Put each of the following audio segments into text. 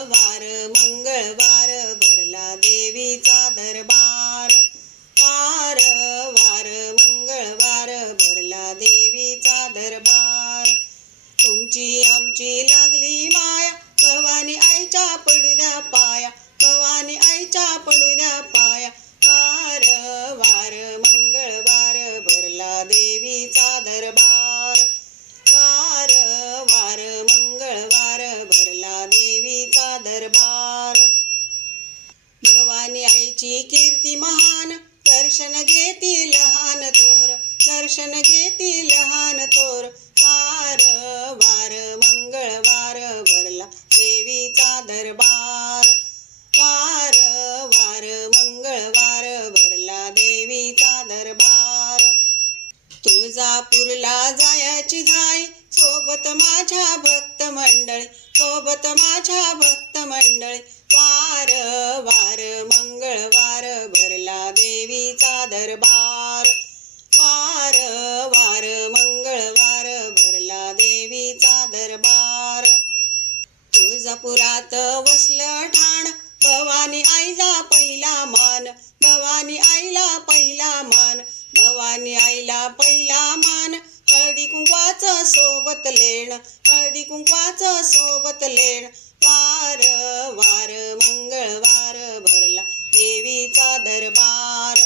वार मंगळवार भरला देवीचा दरबार। वार वार मंगळवार भरला देवीचा दरबार। तुमची आमची लागली माया भवानी आईच्या पडू द्या पाया, भवानी आईच्या पडू द्या पाया। वार वार मंगळवार भरला देवीचा दरबार। वार वार मंगळवार भरला देवीचा दरबार। भवानी आईची कीर्ती महान दर्शन घेती लहान थोर, दर्शन घेती लहान थोर। वार वार मंगळवार भरला देवीचा दरबार। वार वार मंगळवार भरला देवीचा दरबार। तुळजापूरला जायची घाई सोबत माझ्या भक्त मंडळी, सोबत माझ्या भक्त मंडळी। वार वार मंगळवार भरला देवीचा दरबार। वार वार मंगळवार भरला देवीचा दरबार। तुळजापुरात वसलं ठाण भवानी आईला पहिला मान, भवानी आईला पहिला मान, भवानी आईला पहिला मान। हळदी कुंकवाचं सोबत लेण, हळदी कुंकवाचं सोबत लेण। वार वार मंगळवार भरला देवीचा दरबार।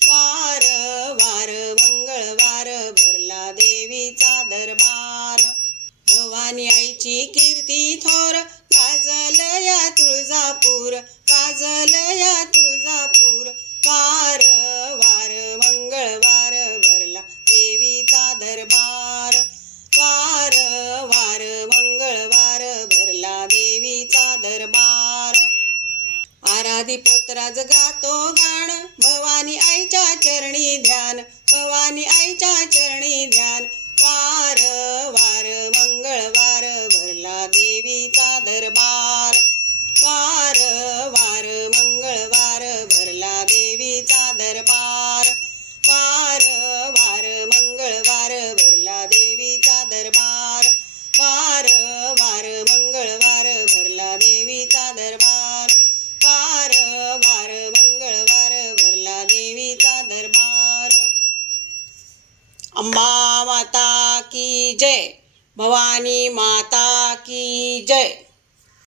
वार वार मंगळवार भरला देवीचा दरबार। भवानी आईची कीर्ती थोर गाजल या तुळजापूर, गाजल या तुळजापूर। वार वार मंगळवार भरला देवीचा दरबार। वार वार मंगळवार भरला देवीचा दरबार। आराधी पोतराज गातो गाण भवानी आईच्या चरणी ध्यान, भवानी आईच्या चरणी ध्यान। वार वार मंगळवार भरला देवीचा दरबार। वार वार मंगळवार भरला देवीचा दरबार। वार वार मंगळवार भरला देवीचा दरबार। वार वार मंगळवार भरला देवीचा दरबार। वार वार मंगळवार भरला देवीचा दरबार। अंबा माता की जय, भवानी माता की जय।